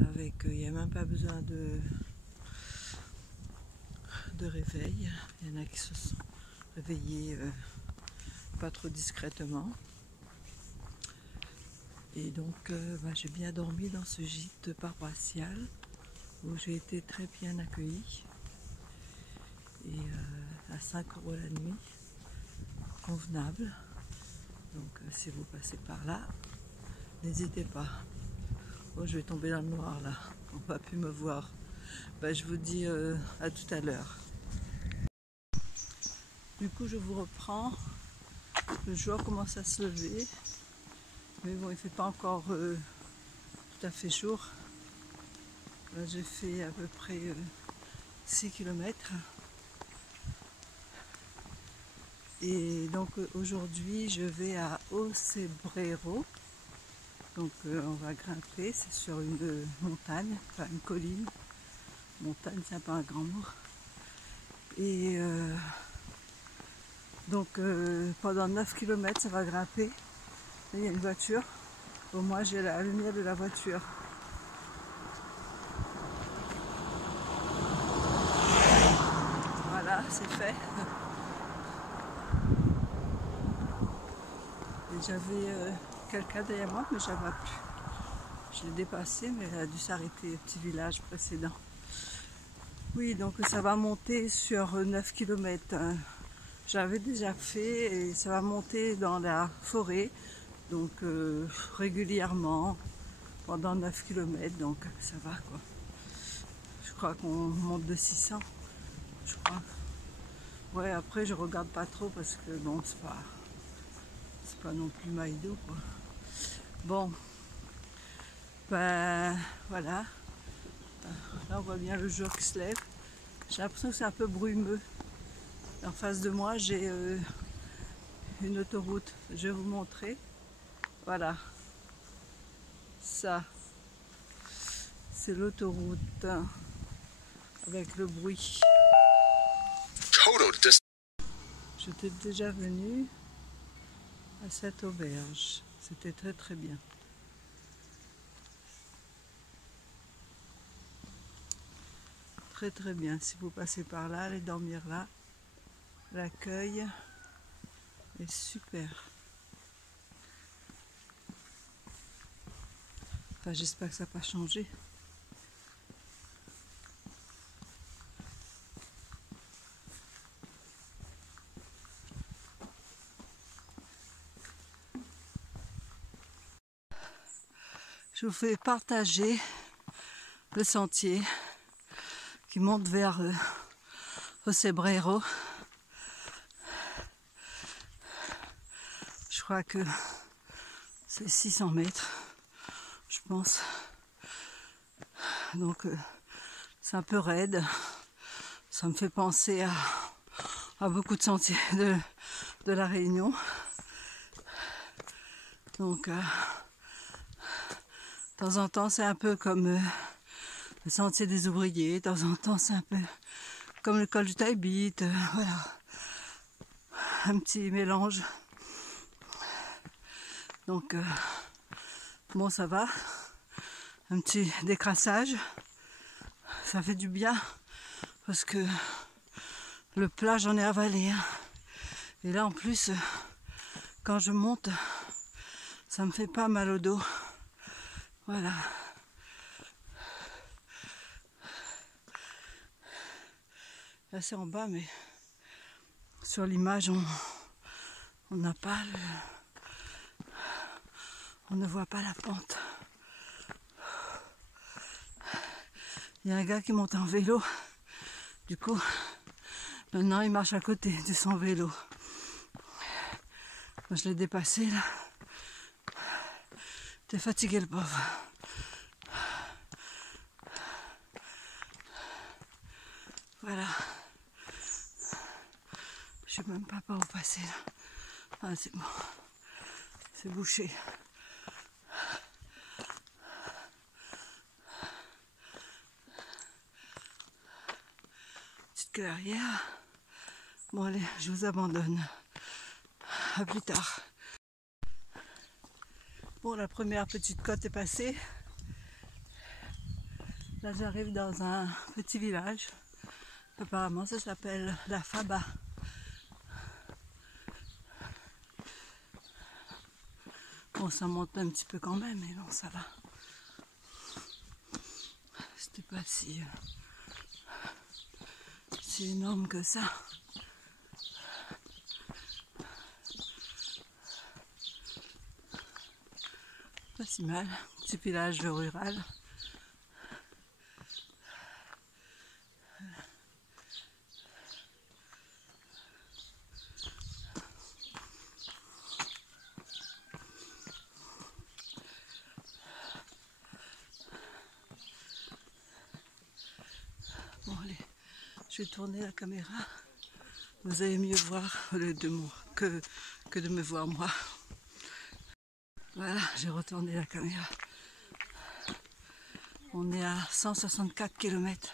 avec, il n'y a même pas besoin de réveil. Il y en a qui se sont réveillés pas trop discrètement. Et donc j'ai bien dormi dans ce gîte paroissial où j'ai été très bien accueillie. Et à 5 € la nuit, convenable. Donc si vous passez par là, n'hésitez pas. Oh, je vais tomber dans le noir là, on ne va plus me voir. Je vous dis à tout à l'heure. Du coup je vous reprends. Le jour commence à se lever. Mais bon, il ne fait pas encore tout à fait jour. Là, j'ai fait à peu près 6 km. Et donc aujourd'hui, je vais à Ocebreiro. Donc on va grimper, c'est sur une montagne, enfin une colline. Montagne, c'est pas un grand mot. Et donc pendant 9 km, ça va grimper. Là, il y a une voiture. Au moins, j'ai la lumière de la voiture. Voilà, c'est fait. Et j'avais quelqu'un derrière moi, mais je ne la vois plus. Je l'ai dépassé, mais elle a dû s'arrêter au petit village précédent. Oui, donc ça va monter sur 9 km. J'avais déjà fait et ça va monter dans la forêt, donc régulièrement pendant 9 km, donc ça va quoi. Je crois qu'on monte de 600, je crois. Ouais, après je regarde pas trop parce que bon, c'est pas non plus Maïdo quoi. Bon, ben voilà. Là on voit bien le jour qui se lève. J'ai l'impression que c'est un peu brumeux. En face de moi j'ai une autoroute. Je vais vous montrer. Voilà. Ça, c'est l'autoroute avec le bruit. J'étais déjà venue à cette auberge. C'était très très bien. Très très bien. Si vous passez par là, allez dormir là. L'accueil est super. Enfin, j'espère que ça n'a pas changé. Je vous fais partager le sentier qui monte vers Ocebreiro. Je crois que c'est 600 mètres, je pense. Donc c'est un peu raide. Ça me fait penser à beaucoup de sentiers de la Réunion. Donc de temps en temps c'est un peu comme le sentier des ouvriers, de temps en temps c'est un peu comme le col du Taibit, voilà. Un petit mélange. Donc bon, ça va. Un petit décrassage. Ça fait du bien parce que le plat j'en ai avalé. Hein. Et là en plus, quand je monte, ça me fait pas mal au dos. Voilà. Là c'est en bas, mais sur l'image on n'a pas on ne voit pas la pente. Il y a un gars qui monte en vélo. Du coup, maintenant il marche à côté de son vélo. Moi, je l'ai dépassé là. T'es fatigué le pauvre. Voilà. Je sais même pas par où passer là. Ah c'est bon. C'est bouché. Petite clairière. Bon allez, je vous abandonne. À plus tard. Bon, la première petite côte est passée. Là j'arrive dans un petit village. Apparemment ça s'appelle la Faba. Bon, ça monte un petit peu quand même, mais bon, ça va. C'était pas si énorme que ça. Pas si mal, petit village rural. Bon allez, je vais tourner la caméra. Vous allez mieux voir que de me voir moi. Voilà, j'ai retourné la caméra. On est à 164 km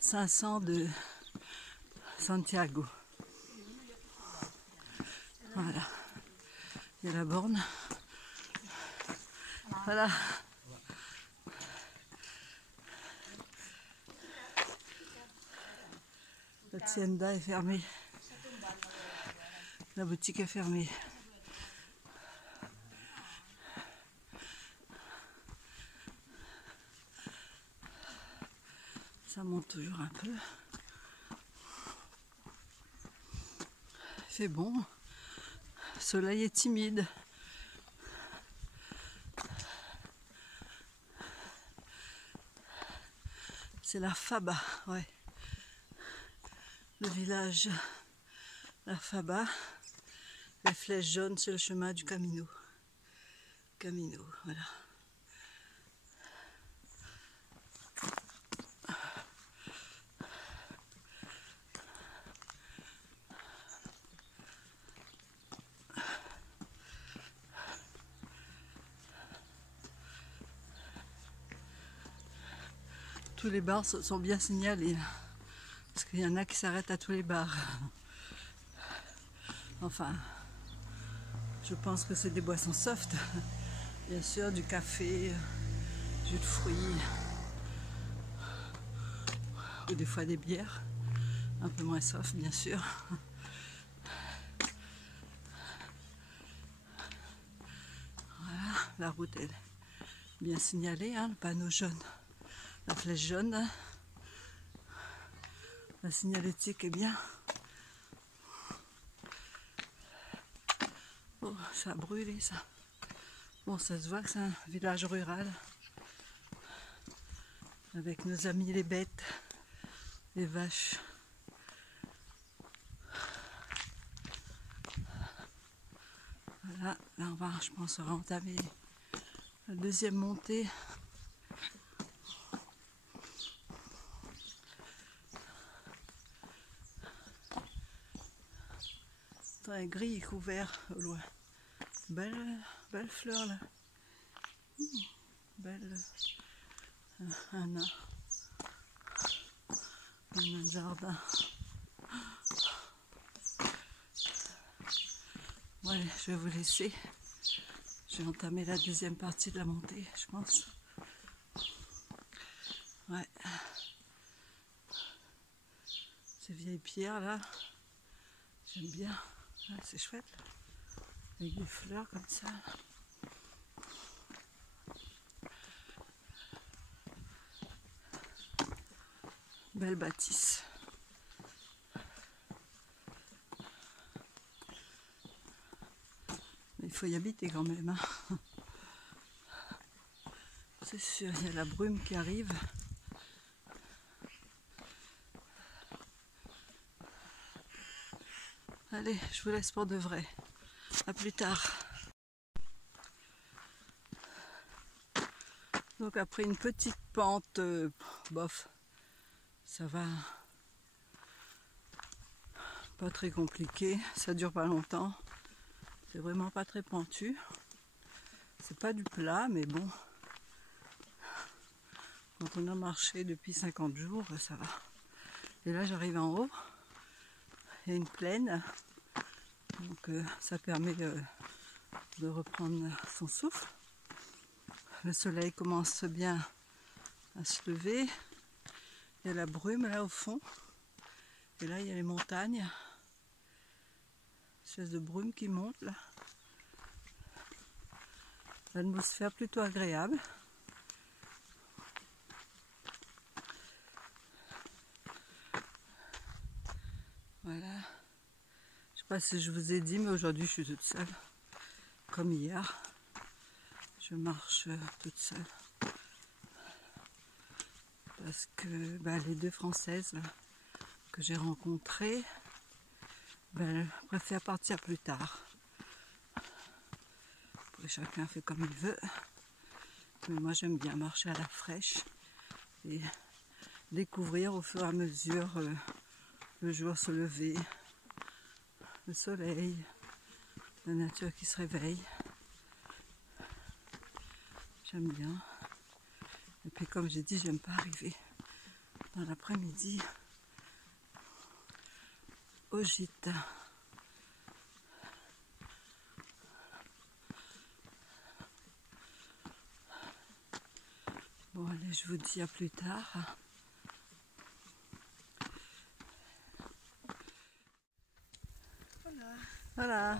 500 de Santiago. Voilà, il y a la borne. Voilà. La tienda est fermée. La boutique est fermée. Ça monte toujours un peu. Il fait bon. Le soleil est timide. C'est la Faba, ouais. Le village, la Faba. Les flèches jaunes, c'est le chemin du Camino. Camino, voilà. Tous les bars sont bien signalés. Parce qu'il y en a qui s'arrêtent à tous les bars. Enfin, je pense que c'est des boissons soft. Bien sûr, du café, jus de fruits. Ou des fois des bières. Un peu moins soft, bien sûr. Voilà, la route est bien signalée, hein, le panneau jaune. La flèche jaune. La signalétique est bien. Oh, ça a brûlé ça. Bon, ça se voit que c'est un village rural. Avec nos amis les bêtes, les vaches. Voilà, là on va, je pense, entamer la deuxième montée. Très gris couvert au loin. Belle fleur là. Belle. Un nain de jardin. Bon, allez, je vais vous laisser. Je vais entamer la deuxième partie de la montée, je pense. Ouais. Ces vieilles pierres là, j'aime bien. Ah, c'est chouette. Avec des fleurs comme ça. Belle bâtisse. Mais il faut y habiter quand même. Hein. C'est sûr, il y a la brume qui arrive. Allez, je vous laisse pour de vrai. À plus tard. Donc après une petite pente, bof, ça va. Pas très compliqué, ça dure pas longtemps. C'est vraiment pas très pentu. C'est pas du plat, mais bon. Quand on a marché depuis 50 jours, ça va. Et là j'arrive en haut. Il y a une plaine. Donc ça permet de reprendre son souffle. Le soleil commence bien à se lever. Il y a la brume là au fond. Et là il y a les montagnes. Une espèce de brume qui monte là. L'atmosphère plutôt agréable. Voilà. Je sais pas si je vous ai dit, mais aujourd'hui je suis toute seule. Comme hier. Je marche toute seule. Parce que les deux Françaises là, que j'ai rencontrées, elles préfèrent partir plus tard. Après, chacun fait comme il veut. Mais moi j'aime bien marcher à la fraîche et découvrir au fur et à mesure le jour se lever, le soleil, la nature qui se réveille. J'aime bien. Et puis comme j'ai dit, j'aime pas arriver dans l'après-midi au gîte. Bon allez, je vous dis à plus tard. Voilà.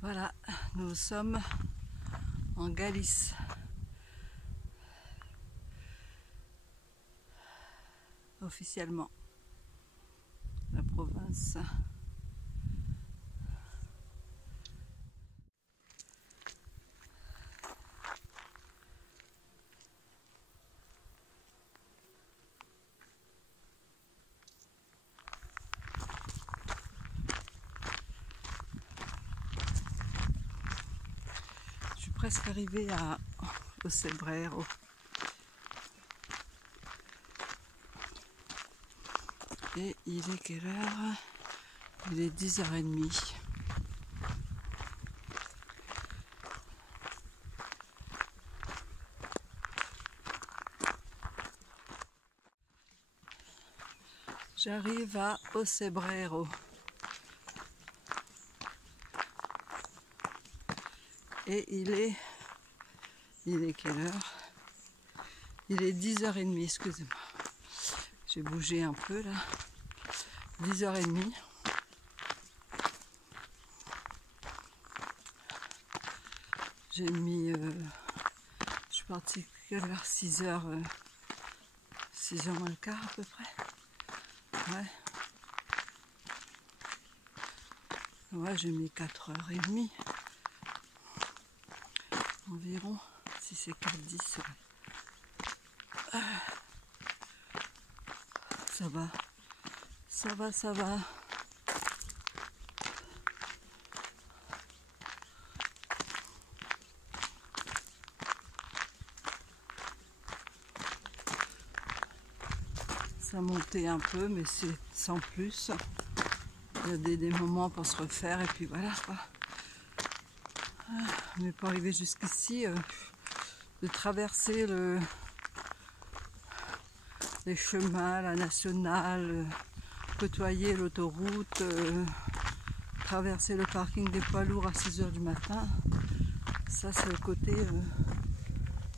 Voilà, nous sommes en Galice. Officiellement, la province. Je suis presque arrivée au Cebrero. Et il est quelle heure? Il est 10h30. J'arrive à Cebrero. Et il est quelle heure? Il est 10h30, excusez-moi. J'ai bougé un peu là. 10h30. J'ai mis... je suis partie vers 6h, 6h moins le quart à peu près. Ouais. Ouais, j'ai mis 4h30. Environ. Si c'est 4h10. Ça va. Ça va, ça va. Ça montait un peu, mais c'est sans plus. Il y a des moments pour se refaire et puis voilà quoi. Mais pour arriver jusqu'ici, de traverser les chemins, la nationale, côtoyer l'autoroute, traverser le parking des poids lourds à 6h du matin, ça c'est le côté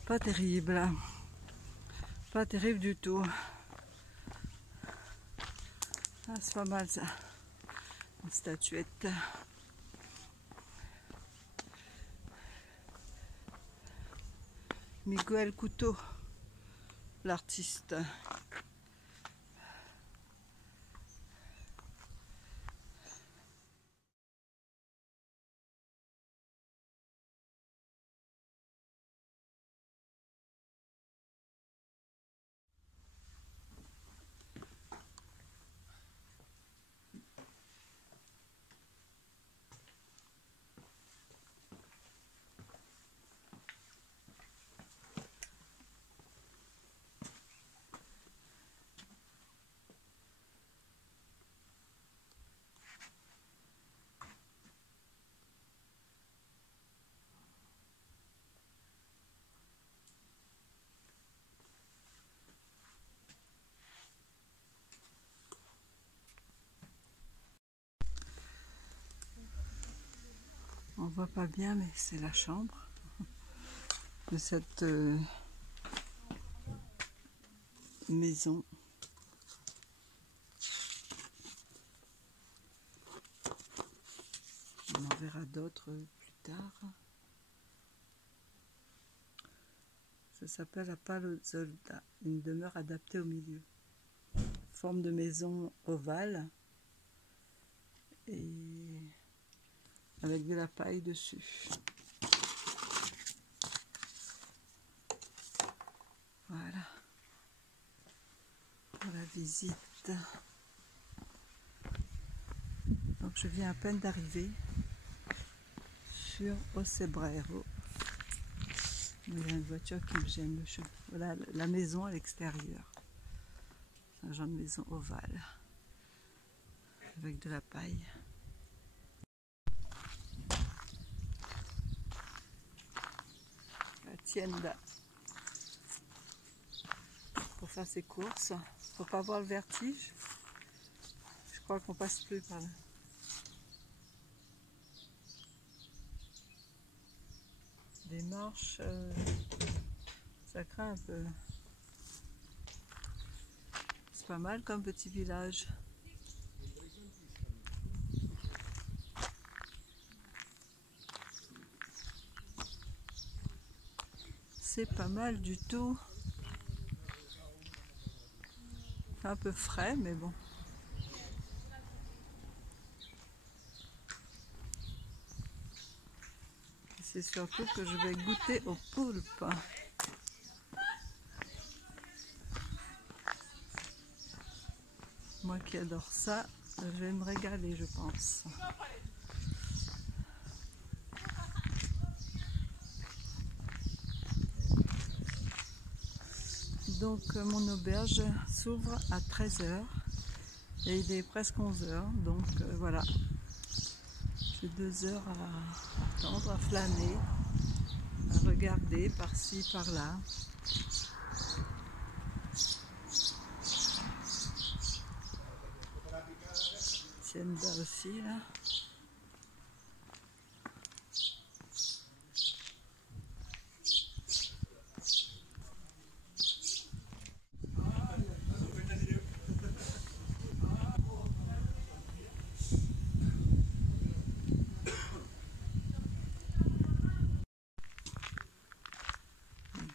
pas terrible. Pas terrible du tout. Ah, c'est pas mal ça. Une statuette. Miguel Couto, l'artiste. voit pas bien, mais c'est la chambre de cette maison. On en verra d'autres plus tard. Ça s'appelle la Palozolda, une demeure adaptée au milieu. Forme de maison ovale et avec de la paille dessus. Voilà pour la visite. Donc je viens à peine d'arriver sur Ocebrero. Il y a une voiture qui me gêne. Voilà la maison à l'extérieur. C'est un genre de maison ovale avec de la paille. La tienda pour faire ses courses. Faut pas avoir le vertige. Je crois qu'on passe plus par là. Des marches, ça craint un peu. C'est pas mal comme petit village. C'est pas mal du tout. Un peu frais, mais bon. C'est surtout que je vais goûter au poulpe. Moi qui adore ça, je vais me régaler, je pense. Donc mon auberge s'ouvre à 13 h et il est presque 11 h, donc voilà. J'ai 2 heures à attendre, à flâner, à regarder par-ci, par-là. Tienda aussi là.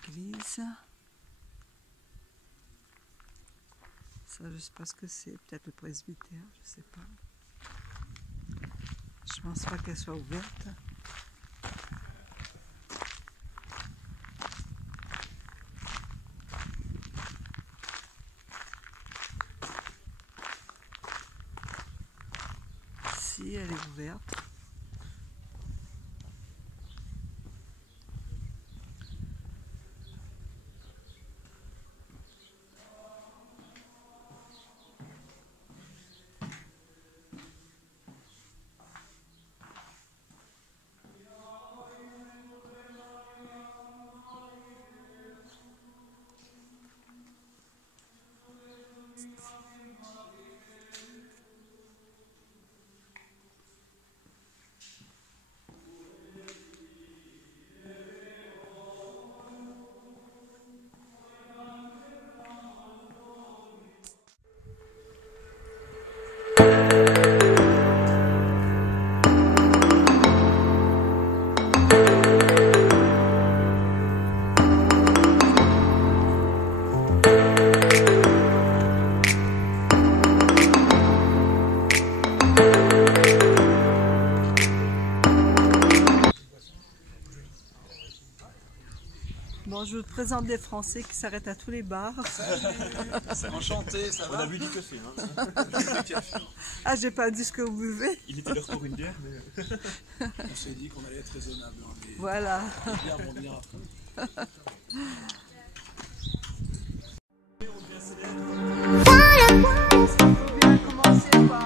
L'église. Ça, je sais pas ce que c'est, peut-être le presbytère, je sais pas. Je pense pas qu'elle soit ouverte. Si, elle est ouverte. Bon, je vous présente des Français qui s'arrêtent à tous les bars. Salut. Enchanté, ça va? On a bu du café. Hein. Ah, j'ai pas dit ce que vous buvez. Il était l'heure pour une bière, mais... On s'est dit qu'on allait être raisonnable. Hein, voilà. Les bières vont venir après. On vient commencer par